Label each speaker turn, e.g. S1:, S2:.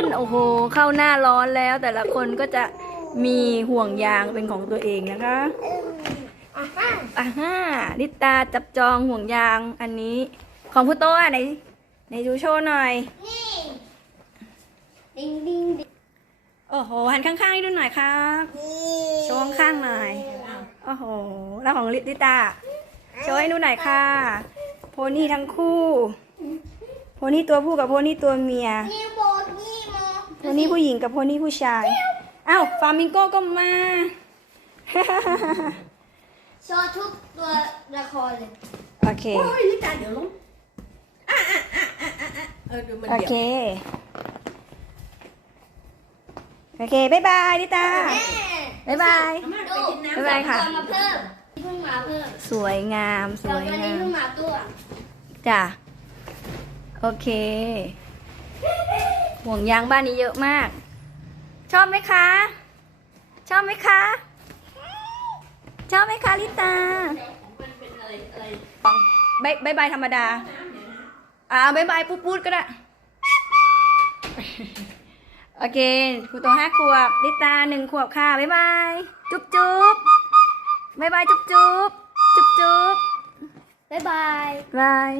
S1: น โอ้โห เข้าหน้าร้อนแล้ว แต่ละคนก็จะมีห่วงยางเป็นของตัวเองนะคะ
S2: อะฮะ
S1: อะฮ่าลิตาจับจองห่วงยางอันนี้ของผู้โตอะไหนไหนดูโชว์หน่อย
S2: นี่ดิงดิงดิง
S1: โอ้โหหันข้างๆให้ดูหน่อยครับโชว์ข้างๆหน่อยโอ้โห แล้วของลิตาโชว์ให้ดูหน่อยค่ะ โพนี่ทั้งคู่ โพนี่ตัวผู้กับโพนี่ตัวเมีย
S2: นี่โบนี่ โม
S1: โพนี่ผู้หญิงกับโพนี่ผู้ชาย อ้าวฟามิงโก้ก็มา
S2: โชว์ทุกตัวละครเลย
S1: โอเค
S3: โอ้ยลิตาเดี๋ยวลงอะอะอะอะอะอะเออเดี๋ยวมัน
S1: โอ
S3: เดี๋ยว
S1: เค โอเค บ๊ายบายลิตา
S2: แม่
S1: บ๊ายบาย
S3: อาม่าไป
S2: ดู
S3: กินน้ำ
S1: บ๊ายบายค่ะ
S2: ตัวมาเพิ่มเพิ่งมาเพิ่ม
S1: สวยงาม ส
S2: แล้ว
S1: วย
S2: วัน
S1: งา
S2: นี้
S1: ม
S2: เพิ่งมาตัว
S1: จ้ะ โอเค ห่วงยางบ้านนี้เยอะมาก ชอบไหมคะ ชอบไหมคะ ชอบไหมคะลิตา
S3: มันเป็นอะไรอะไร
S1: บายบายบธรรมดา อ่าบายบายปุ๊บปุ๊ดก็ได้ โอเคครูโตห้าขวบ ลิตาหนึ่งขวบค่ะบายบาย จุ๊บจุ๊บบายบายจุ๊บจุ๊บจุ๊บจุ๊บ
S2: บ๊ายบาย
S1: บาย